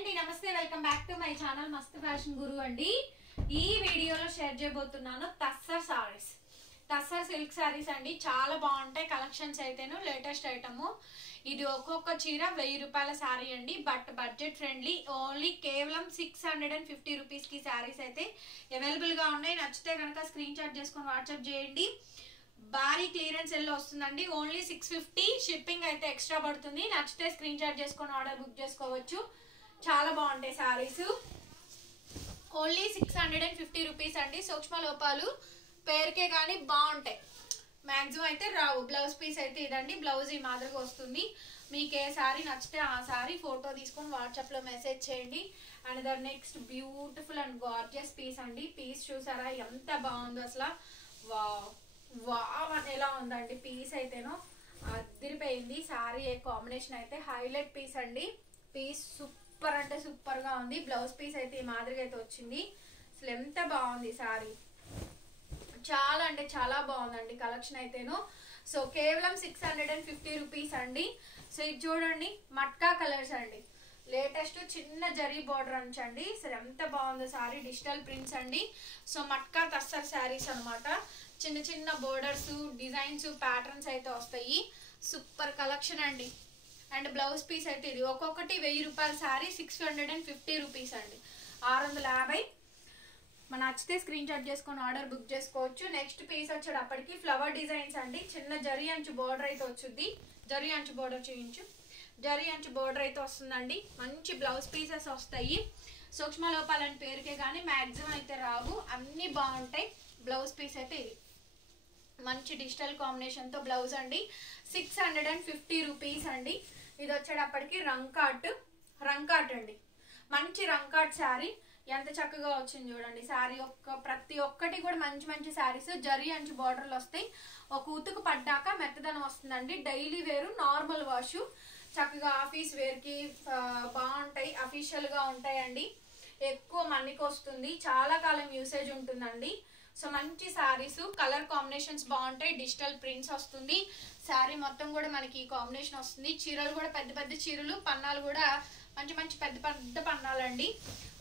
అండి నమస్తే welcome back to my channel మస్త్ ఫ్యాషన్ గురు అండి. ఈ వీడియోలో షేర్ చేయబోతున్నాను టస్సర్ సారీస్, టస్సర్ సిల్క్ సారీస్ అండి. చాలా బాగుంటాయి కలెక్షన్స్ అయితేను. లేటెస్ట్ ఐటమ్ ఇది. ఒక్కొక్క చీర 1000 రూపాయల సారీ అండి. But budget friendly. ఓన్లీ కేవలం 650 రూపీస్ కి సారీస్ అయితే అవైలబుల్ గా ఉన్నాయి. నచ్చితే కనుక స్క్రీన్ షాట్ చేసుకొని వాట్సాప్ చేయండి. భారీ క్లియరెన్స్ ఎల్లో వస్తుందండి. ఓన్లీ 650. షిప్పింగ్ అయితే ఎక్స్ట్రా పడుతుంది. నచ్చితే స్క్రీన్ షాట్ చేసుకొని ఆర్డర్ బుక్ చేసుకోవచ్చు. చాలా బాగుంటాయి సారీస్. ఓన్లీ 650 రూపీస్ అండి. సూక్ష్మ లోపాలు పేరుకే కానీ బాగుంటాయి. మ్యాక్సిమం అయితే రావు. బ్లౌజ్ పీస్ అయితే ఇదండి. బ్లౌజ్ ఈ మాదిరిగా వస్తుంది. మీకు ఏ సారీ నచ్చితే ఆ సారీ ఫోటో తీసుకొని వాట్సాప్ లో మెసేజ్ చేయండి. And the next beautiful and gorgeous piece అండి. పీస్ చూసారా ఎంత బాగుందో అసలు. వావ్ వావ్ అని ఎలా ఉందండి పీస్ అయితేనో అదిరిపోయింది. సారీ కాంబినేషన్ అయితే హైలైట్ పీస్ అండి. పీస్ సూపర్ అంటే సూపర్ గా ఉంది. బ్లౌజ్ పీస్ అయితే ఈ మాదిరిగా అయితే వచ్చింది. అసలు ఎంత బాగుంది సారీ. చాలా అంటే చాలా బాగుందండి కలెక్షన్ అయితేను. సో కేవలం 650 రూపీస్ అండి. సో ఇది చూడండి మట్కా కలర్స్ అండి. లేటెస్ట్ చిన్న జరీ బార్డర్ అంచండి. అసలు ఎంత బాగుందో సారీ. డిజిటల్ ప్రింట్స్ అండి. సో మట్కా టస్సర్ శారీస్ అనమాట. చిన్న చిన్న బోర్డర్స్, డిజైన్స్, ప్యాటర్న్స్ అయితే వస్తాయి. సూపర్ కలెక్షన్ అండి. అండ్ బ్లౌజ్ పీస్ అయితే ఇది. ఒక్కొక్కటి 1000 రూపాయల శారీ 650 రూపీస్ అండి. 650. మన నచ్చితే స్క్రీన్ షాట్ చేసుకొని ఆర్డర్ బుక్ చేసుకోవచ్చు. నెక్స్ట్ పీస్ వచ్చేటప్పటికి ఫ్లవర్ డిజైన్స్ అండి. చిన్న జరీ అంచు బోర్డర్ అయితే వచ్చింది. జరీ అంచు బోర్డర్ చూపించు. జరీ అంచు బోర్డర్ అయితే వస్తుందండి. మంచి బ్లౌజ్ పీసెస్ వస్తాయి. సూక్ష్మ లోపాలని పేరుకే కానీ మ్యాక్సిమం అయితే రావు. అన్ని బాగుంటాయి. బ్లౌజ్ పీస్ అయితే ఇది. మంచి డిజిటల్ కాంబినేషన్ తో బ్లౌజ్ అండి. 650 రూపీస్ అండి. ఇది వచ్చేటప్పటికి రంకాట్ అండి. మంచి రంకాట్ శారీ. ఎంత చక్కగా వచ్చింది చూడండి. శారీ ప్రతి ఒక్కటి కూడా మంచి మంచి శారీస్. జరీ అంచు బార్డర్లు వస్తాయి. ఒక ఉతుకు పడ్డాక మెత్తదనం వస్తుందండి. డైలీ వేరు, నార్మల్ వాష్, చక్కగా ఆఫీస్ వేర్ కి బాగుంటాయి. అఫీషియల్ గా ఉంటాయండి. ఎక్కువ మనీకి వస్తుంది. చాలా కాలం యూసేజ్ ఉంటుందండి. సో మంచి శారీస్. కలర్ కాంబినేషన్స్ బాగుంటాయి. డిజిటల్ ప్రింట్స్ వస్తుంది. శారీ మొత్తం కూడా మనకి ఈ కాంబినేషన్ వస్తుంది. చీరలు కూడా పెద్ద పెద్ద చీరలు, పన్నాలు కూడా మంచి మంచి పెద్ద పెద్ద పన్నాలండి.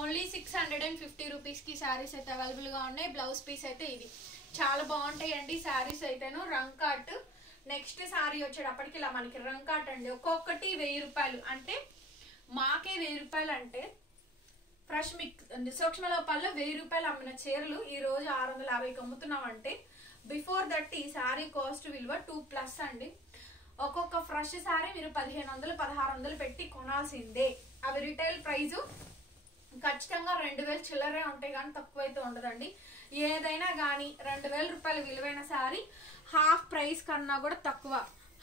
ఓన్లీ 650 రూపీస్ కి శారీస్ అయితే అవైలబుల్ గా ఉన్నాయి. బ్లౌజ్ పీస్ అయితే ఇది. చాలా బాగుంటాయి అండి శారీస్ అయితేను. రంకాట్. నెక్స్ట్ శారీ వచ్చేటప్పటికి ఇలా మనకి రంకాట్ అండి. ఒక్కొక్కటి 1000 రూపాయలు. అంటే మాకే 1000 రూపాయలు అంటే ఫ్రెష్ మిక్ సూక్ష్మ లోపాల్లో 1000 రూపాయలు అమ్మిన చీరలు ఈ రోజు 650కి అమ్ముతున్నాం అంటే బిఫోర్ దట్ ఈ శారీ కాస్ట్ విలువ 2+ అండి. ఒక్కొక్క ఫ్రెష్ శారీ మీరు 1500 1600 పెట్టి కొనాల్సిందే. అవి రిటైల్ ప్రైజు ఖచ్చితంగా 2000 చిల్లరే ఉంటాయి కానీ తక్కువ అయితే ఉండదండి. ఏదైనా కానీ 2000 రూపాయలు విలువైన శారీ హాఫ్ ప్రైస్ కన్నా కూడా తక్కువ.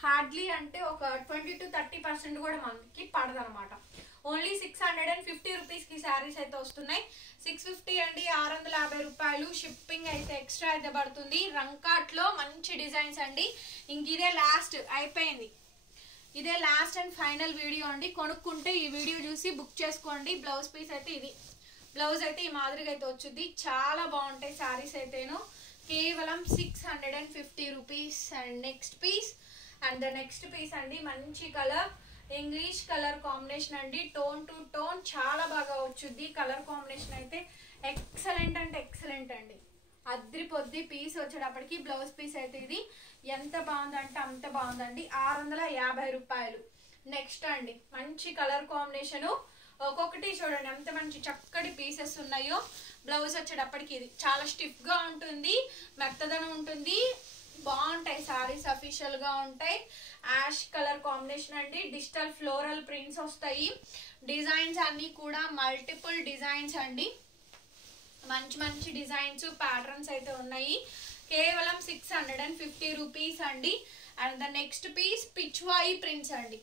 హార్డ్లీ అంటే ఒక 20 to 30% కూడా మనకి పడదనమాట. ఓన్లీ 650 రూపీస్ కి శారీస్ అయితే వస్తున్నాయి. 650 అండి. 650 రూపాయలు. షిప్పింగ్ అయితే ఎక్స్ట్రా అయితే పడుతుంది. రంకాట్ లో మంచి డిజైన్స్ అండి. ఇంక ఇదే లాస్ట్ అయిపోయింది. ఇదే లాస్ట్ అండ్ ఫైనల్ వీడియో అండి. కొనుక్కుంటే ఈ వీడియో చూసి బుక్ చేసుకోండి. బ్లౌజ్ పీస్ అయితే ఇది. బ్లౌజ్ అయితే ఈ మాదిరిగా అయితే వచ్చింది. చాలా బాగుంటాయి శారీస్ అయితేను. కేవలం 650 రూపీస్. అండ్ నెక్స్ట్ పీస్ అండి మంచి కలర్, ఇంగ్లీష్ కలర్ కాంబినేషన్ అండి. టోన్ టు టోన్ చాలా బాగా వచ్చింది. కలర్ కాంబినేషన్ అయితే ఎక్సలెంట్ అంటే ఎక్సలెంట్ అండి. అద్రిపోద్ది. పీస్ వచ్చేటప్పటికి బ్లౌజ్ పీస్ అయితే ఇది. ఎంత బాగుందంటే అంత బాగుందండి. 650 రూపాయలు. నెక్స్ట్ అండి మంచి కలర్ కాంబినేషన్. ఒక్కొక్కటి చూడండి ఎంత మంచి చక్కటి పీసెస్ ఉన్నాయో. బ్లౌజ్ వచ్చేటప్పటికి ఇది చాలా స్టిఫ్ గా ఉంటుంది. మెత్తదనం ఉంటుంది. బాగుంటాయి సారీస్. అఫీషియల్ గా ఉంటాయి. యాష్ కలర్ కాంబినేషన్ అండి. డిజిటల్ ఫ్లోరల్ ప్రింట్స్ వస్తాయి. డిజైన్స్ అన్ని కూడా మల్టిపుల్ డిజైన్స్ అండి. మంచి మంచి డిజైన్స్, ప్యాటర్న్స్ అయితే ఉన్నాయి. కేవలం 650 రూపీస్ అండి. And the next piece Pichwai prints అండి.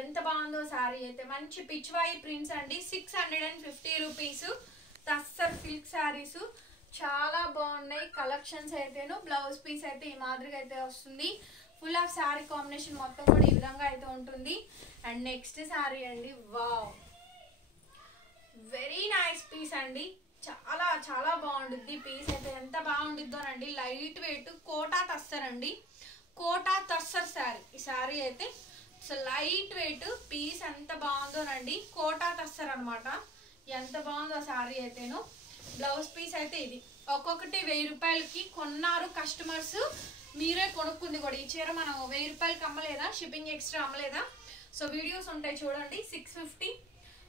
ఎంత బాగుందో సారీ అయితే. మంచి పిచ్వాయి ప్రింట్స్ అండి. 650 రూపీస్. టస్సర్ సిల్క్ శారీస్ చాలా బాగున్నాయి కలెక్షన్స్ అయితేను. బ్లౌజ్ పీస్ అయితే ఈ మాదిరిగా అయితే వస్తుంది. ఫుల్ ఆఫ్ శారీ కాంబినేషన్ మొత్తం కూడా ఈ విధంగా అయితే ఉంటుంది. అండ్ నెక్స్ట్ శారీ అండి. వావ్ వెరీ నైస్ పీస్ అండి. చాలా చాలా బాగుంటుంది పీస్ అయితే. ఎంత బాగుంటుందోనండి. లైట్ వెయిట్ కోటా టస్సర్ అండి. కోటా టస్సర్ శారీ. ఈ శారీ అయితే సో లైట్ వెయిట్ పీస్ ఎంత బాగుందోనండి. కోటా తస్సర్ అనమాట. ఎంత బాగుందో ఆ శారీ అయితేను. బ్లౌజ్ పీస్ అయితే ఇది. ఒక్కొక్కటి 1000 రూపాయలకి కొన్నారు కస్టమర్స్. మీరే కొనుక్కుంది కూడా. ఈ చీర మనం 1000 రూపాయలకి అమ్మలేదా, షిప్పింగ్ ఎక్స్ట్రా అమ్మలేదా. సో వీడియోస్ ఉంటాయి చూడండి. 650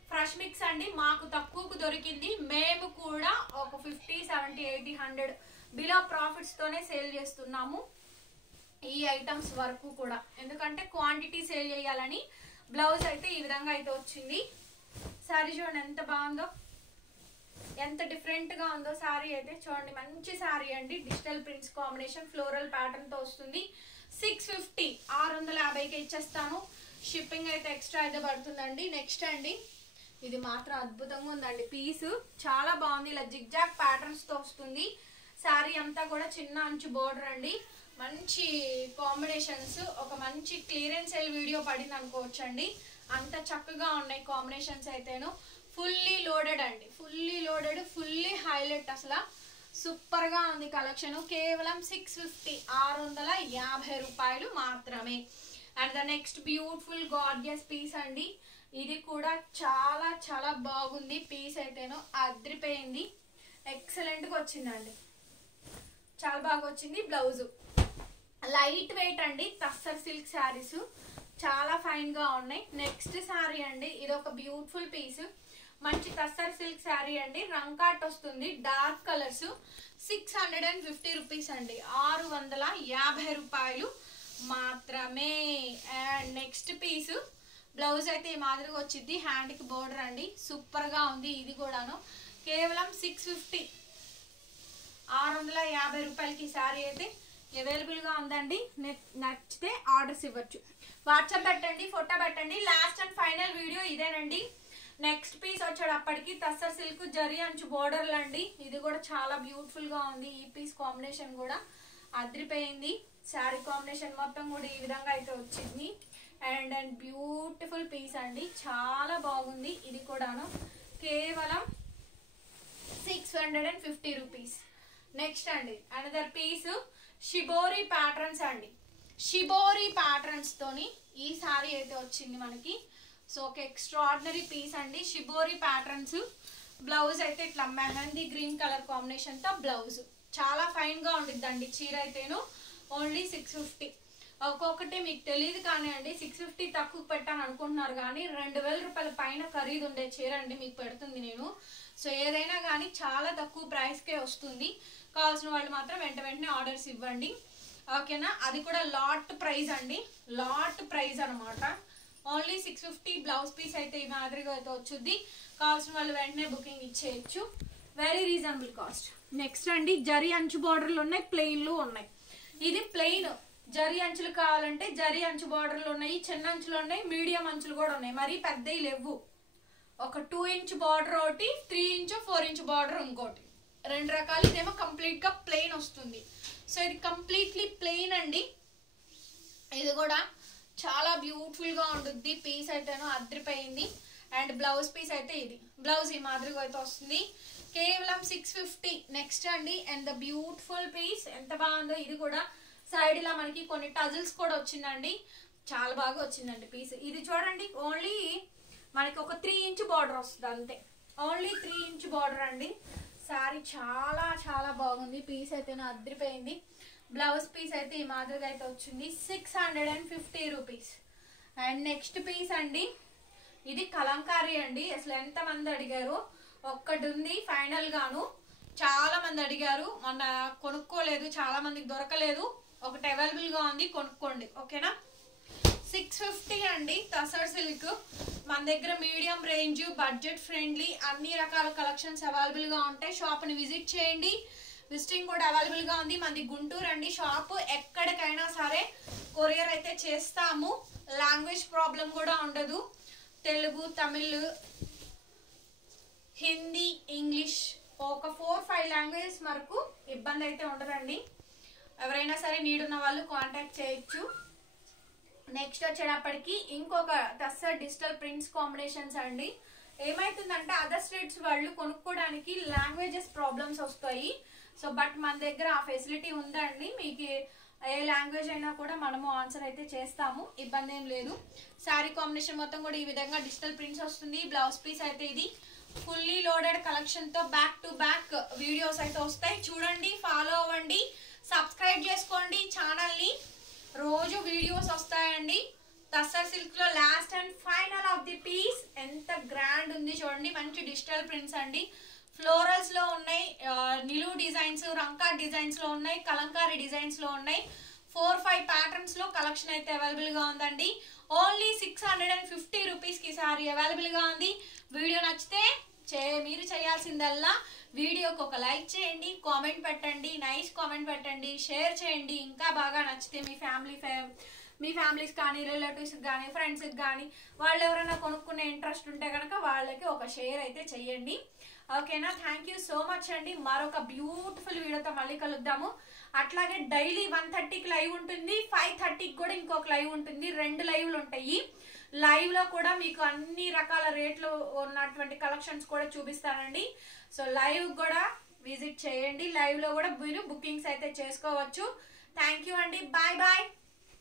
ఫ్రెష్ మిక్స్ అండి. మాకు తక్కువకు దొరికింది. మేము కూడా ఒక 50, 70, 80, 100 బిలో ప్రాఫిట్స్ తోనే సేల్ చేస్తున్నాము ఈ ఐటమ్స్ వరకు కూడా. ఎందుకంటే క్వాంటిటీ సేల్ చేయాలని. బ్లౌజ్ అయితే ఈ విధంగా అయితే వచ్చింది. శారీ చూడండి ఎంత బాగుందో, ఎంత డిఫరెంట్ గా ఉందో శారీ అయితే చూడండి. మంచి శారీ అండి. Digital prints combination floral pattern తో వస్తుంది. 650 650కి ఇచ్చేస్తాను. షిప్పింగ్ అయితే ఎక్స్ట్రా అయితే పడుతుందండి. నెక్స్ట్ అండి, ఇది మాత్రం అద్భుతంగా ఉందండి. పీస్ చాలా బాగుంది. ఇలా జిగ్జాగ్ ప్యాటర్న్స్ తో వస్తుంది. శారీ అంతా కూడా చిన్న అంచు బోర్డర్ అండి. మంచి కాంబినేషన్స్. ఒక మంచి క్లియరెన్స్ సేల్ వీడియో పడింది అనుకోవచ్చు అండి. అంత చక్కగా ఉన్నాయి కాంబినేషన్స్ అయితేను. ఫుల్లీ లోడెడ్ అండి. Fully loaded, fully highlight. అసలు సూపర్ గా ఉంది కలెక్షన్. కేవలం 650 650 రూపాయలు మాత్రమే. And the next beautiful gorgeous piece అండి. ఇది కూడా చాలా చాలా బాగుంది. పీస్ అయితేను అద్రిపోయింది. ఎక్సలెంట్ గా వచ్చిందండి. చాలా బాగా వచ్చింది. బ్లౌజ్ లైట్ వెయిట్ అండి. టస్సర్ సిల్క్ శారీస్ చాలా ఫైన్ గా ఉన్నాయి. నెక్స్ట్ శారీ అండి. ఇది ఒక బ్యూటిఫుల్ పీస్. మంచి టస్సర్ సిల్క్ శారీ అండి. రంకాట్ వస్తుంది. Dark colours. 650 రూపీస్ అండి. 650 రూపాయలు మాత్రమే. అండ్ నెక్స్ట్ పీస్ బ్లౌజ్ అయితే ఈ మాదిరిగా వచ్చింది. హ్యాండ్ కి బోర్డర్ అండి. సూపర్ గా ఉంది. ఇది కూడాను కేవలం 650 650 రూపాయలకి శారీ అయితే అవైలబుల్ గా ఉందండి. నచ్చితే ఆర్డర్స్ ఇవ్వచ్చు. వాట్సాప్ పెట్టండి, ఫోటో పెట్టండి. లాస్ట్ అండ్ ఫైనల్ వీడియో ఇదేనండి. నెక్స్ట్ పీస్ వచ్చేటప్పటికి టస్సర్ సిల్క్ జరీ అంచు బోర్డర్లు అండి. ఇది కూడా చాలా బ్యూటిఫుల్ గా ఉంది. ఈ పీస్ కాంబినేషన్ కూడా అదిరిపోయింది. శారీ కాంబినేషన్ మొత్తం కూడా ఈ విధంగా అయితే వచ్చింది. అండ్ బ్యూటిఫుల్ పీస్ అండి. చాలా బాగుంది. ఇది కూడాను కేవలం 650 రూపీస్. నెక్స్ట్ అండి అనదర్ పీస్ షిబోరి ప్యాటర్న్స్ అండి. షిబోరి ప్యాటర్న్స్ తోని ఈ శారీ అయితే వచ్చింది మనకి. సో ఒక ఎక్స్ట్రాడినరీ పీస్ అండి. Shibori patterns. బ్లౌజ్ అయితే ఇట్లా మెహందీ గ్రీన్ కలర్ కాంబినేషన్ తో బ్లౌజ్. చాలా ఫైన్ గా ఉండిద్దండి చీర అయితేను. ఓన్లీ 650. ఒక్కొక్కటి మీకు తెలియదు కానీ అండి 650 తక్కువ పెట్టాను అనుకుంటున్నారు కానీ 2000 రూపాయల పైన ఖరీదు ఉండే చీర అండి మీకు పెడుతుంది నేను. సో ఏదైనా కానీ చాలా తక్కువ ప్రైస్కే వస్తుంది. కావాల్సిన వాళ్ళు మాత్రం వెంటనే ఆర్డర్స్ ఇవ్వండి. ఓకేనా. అది కూడా లాట్ ప్రైస్ అండి. లాట్ ప్రైస్ అనమాట. ఓన్లీ 650. బ్లౌజ్ పీస్ అయితే ఈ మాదిరిగా అయితే వచ్చుద్ది. కావాల్సిన వాళ్ళు వెంటనే బుకింగ్ ఇచ్చేయచ్చు. Very reasonable cost. నెక్స్ట్ అండి జరీ అంచు బోర్డర్లు ఉన్నాయి, ప్లెయిన్లు ఉన్నాయి. ఇది ప్లెయిన్. జరీ అంచులు కావాలంటే జరీ అంచు బోర్డర్లు ఉన్నాయి, చిన్న అంచులు ఉన్నాయి, మీడియం అంచులు కూడా ఉన్నాయి. మరీ పెద్దవి లేవు. ఒక 2 ఇంచ్ బార్డర్ ఒకటి, 3 ఇంచ్ 4 ఇంచ్ బార్డర్ ఇంకోటి. 2 రకాలు. ఇదేమో కంప్లీట్ గా ప్లెయిన్ వస్తుంది. సో ఇది కంప్లీట్లీ ప్లెయిన్ అండి. ఇది కూడా చాలా బ్యూటిఫుల్ గా ఉంటుంది. పీస్ అయితేనో అదిరిపోయింది. అండ్ బ్లౌజ్ పీస్ అయితే ఇది. బ్లౌజ్ ఈ మాదిరిగా అయితే వస్తుంది. కేవలం 650. నెక్స్ట్ అండి అండ్ ద బ్యూటిఫుల్ పీస్. ఎంత బాగుందో. ఇది కూడా సైడ్ ఇలా మనకి కొన్ని టజిల్స్ కూడా వచ్చిందండి. చాలా బాగా వచ్చిందండి పీస్. ఇది చూడండి ఓన్లీ మనకి ఒక 3 ఇంచ్ బార్డర్ వస్తుంది అంతే. ఓన్లీ 3 ఇంచ్ బార్డర్ అండి. శారీ చాలా చాలా బాగుంది. పీస్ అయితే అదిరిపోయింది. బ్లౌజ్ పీస్ అయితే ఈ మాదిరిగా అయితే వచ్చింది. 650 రూపీస్. అండ్ నెక్స్ట్ పీస్ అండి. ఇది కలంకారీ అండి. అసలు ఎంత మంది అడిగారు. ఒక్కటి ఉంది ఫైనల్ గాను. చాలా మంది అడిగారు. మొన్న కొనుక్కోలేదు, చాలా మందికి దొరకలేదు. ఒకటి అవైలబుల్ గా ఉంది, కొనుక్కోండి. ఓకేనా. 650 అండి. టసర్ సిల్క్ మన దగ్గర మీడియం రేంజ్, బడ్జెట్ ఫ్రెండ్లీ అన్ని రకాల కలెక్షన్స్ అవైలబుల్ గా ఉంటాయి. షాప్ ని విజిట్ చేయండి. విజిటింగ్ కూడా అవైలబుల్ గా ఉంది. మనది గుంటూరు అండి షాప్. ఎక్కడికైనా సరే కొరియర్ అయితే చేస్తాము. లాంగ్వేజ్ ప్రాబ్లం కూడా ఉండదు. తెలుగు, తమిళ్, హిందీ, ఇంగ్లీష్ ఒక 4-5 లాంగ్వేజెస్ వరకు ఇబ్బంది అయితే ఉండదండి. ఎవరైనా సరే నీడ్ ఉన్న వాళ్ళు కాంటాక్ట్ చేయొచ్చు. నెక్స్ట్ వచ్చేటప్పటికి ఇంకొక టస్సర్ డిజిటల్ ప్రింట్స్ కాంబినేషన్స్ అండి. ఏమైతుందంటే అదర్ స్టేట్స్ వాళ్ళు కొనుక్కోవడానికి లాంగ్వేజెస్ ప్రాబ్లమ్స్ వస్తాయి. సో బట్ మన దగ్గర ఆ ఫెసిలిటీ ఉందండి. మీకు ఏ లాంగ్వేజ్ అయినా కూడా మనము ఆన్సర్ అయితే చేస్తాము, ఇబ్బంది ఏం లేదు. శారీ కాంబినేషన్ మొత్తం కూడా ఈ విధంగా డిజిటల్ ప్రింట్స్ వస్తుంది. బ్లౌజ్ పీస్ అయితే ఇది ఫుల్లీ లోడెడ్ కలెక్షన్ తో బ్యాక్ టు బ్యాక్ వీడియోస్ అయితే వస్తాయి. చూడండి, ఫాలో అవ్వండి, సబ్స్క్రైబ్ చేసుకోండి ఛానల్ ని. రోజు వీడియోస్ వస్తాయండి. టస్సర్ సిల్క్ లో last and final of the piece. ఎంత గ్రాండ్ ఉంది చూడండి, మంచి డిజిటల్ ప్రింట్స్ అండి. ఫ్లోరల్స్ లో ఉన్నాయి, నిలువు డిజైన్స్, రంకా డిజైన్స్ లో ఉన్నాయి, కలంకారీ డిజైన్స్ లో ఉన్నాయి. 4-5 ప్యాటర్న్స్ లో కలెక్షన్ అయితే అవైలబుల్ గా ఉందండి. ఓన్లీ 650 రూపీస్ కి సారీ అవైలబుల్ గా ఉంది. వీడియో నచ్చితే మీరు చేయాల్సిందల్లా వీడియోకి ఒక లైక్ చేయండి, కామెంట్ పెట్టండి, నైస్ కామెంట్ పెట్టండి, షేర్ చేయండి. ఇంకా బాగా నచ్చితే మీ ఫ్యామిలీస్ కానీ, రిలేటివ్స్ కానీ, ఫ్రెండ్స్కి కానీ, వాళ్ళు ఎవరైనా కొనుక్కునే ఇంట్రెస్ట్ ఉంటే కనుక వాళ్ళకి ఒక షేర్ అయితే చెయ్యండి. ఓకేనా? థ్యాంక్ యూ సో మచ్ అండి. మరొక బ్యూటిఫుల్ వీడియోతో మళ్ళీ కలుద్దాము. అట్లాగే డైలీ 1:30కి లైవ్ ఉంటుంది, 5:30కి కూడా ఇంకొక లైవ్ ఉంటుంది. 2 లైవ్లు ఉంటాయి. లైవ్ లో కూడా మీకు అన్ని రకాల రేట్లు ఉన్నటువంటి కలెక్షన్స్ కూడా చూపిస్తానండి. సో లైవ్ కూడా విజిట్ చేయండి. లైవ్ లో కూడా మీరు బుకింగ్స్ అయితే చేసుకోవచ్చు. థ్యాంక్ యూ అండి. Bye bye.